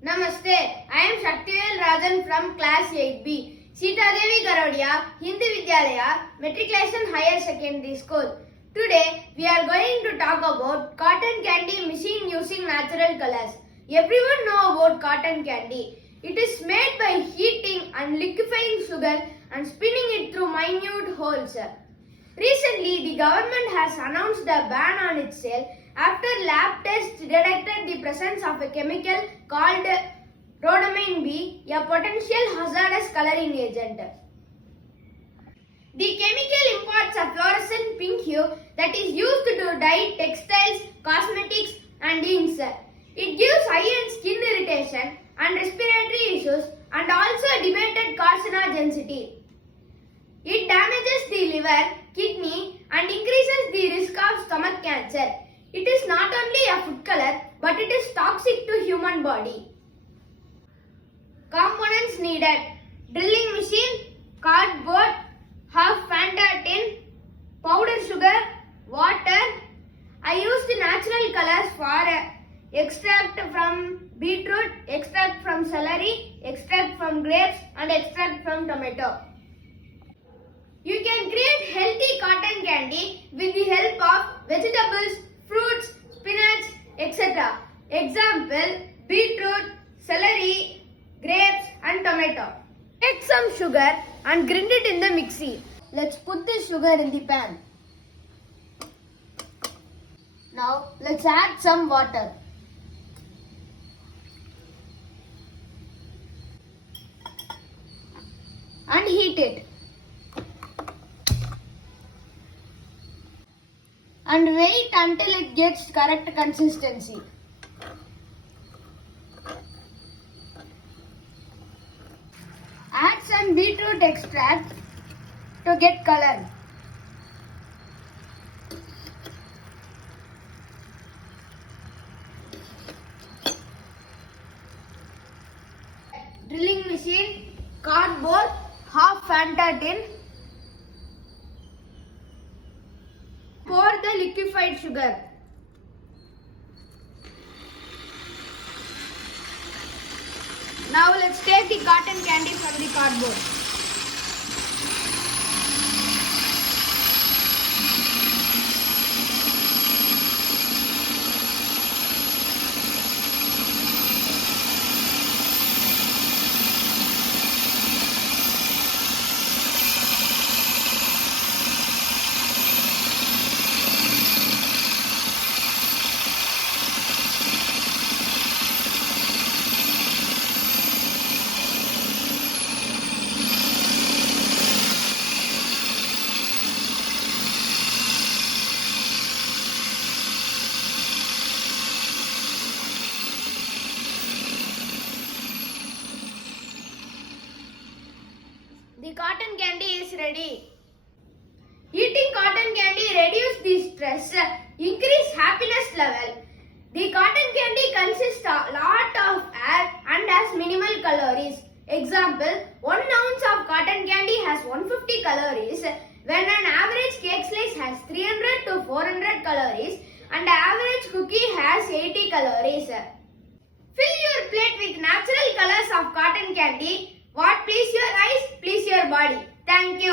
Namaste, I am Shaktivel Rajan from class 8B, Sita Devi Garodia, Hindi Vidyalaya, Matriculation Higher Secondary School. Today, we are going to talk about cotton candy machine using natural colors. Everyone know about cotton candy. It is made by heating and liquefying sugar and spinning it through minute holes. Recently, the government has announced a ban on its sale after lab tests detected the presence of a chemical called rhodamine B, a potential hazardous coloring agent. The chemical imparts a fluorescent pink hue that is used to dye textiles, cosmetics and inks. It gives eye and skin irritation and respiratory issues and also debated carcinogenicity. It damages the liver, kidney and increases the risk of stomach cancer. It is not only a food color but it is toxic to human body. Components needed: drilling machine, cardboard, half Fanta tin, powdered sugar, water. I used natural colors for extract from beetroot, extract from celery, extract from grapes and extract from tomato. You can create healthy cotton candy with the help of vegetables, fruits, spinach, etc. Example: beetroot, celery, grapes and tomato. Take some sugar and grind it in the mixie. Let's put the sugar in the pan. Now let's add some water. And heat it. And wait until it gets correct consistency. Add some beetroot extract to get color. Drilling machine, cardboard, half Fanta tin. Pour the liquefied sugar. Now let's take the cotton candy from the cardboard. The cotton candy is ready. Eating cotton candy reduces the stress, increase happiness level. The cotton candy consists a lot of air and has minimal calories. Example: 1 ounce of cotton candy has 150 calories, when an average cake slice has 300 to 400 calories and an average cookie has 80 calories. Fill your plate with natural colors of cotton candy. What please your eyes, please your body. Thank you.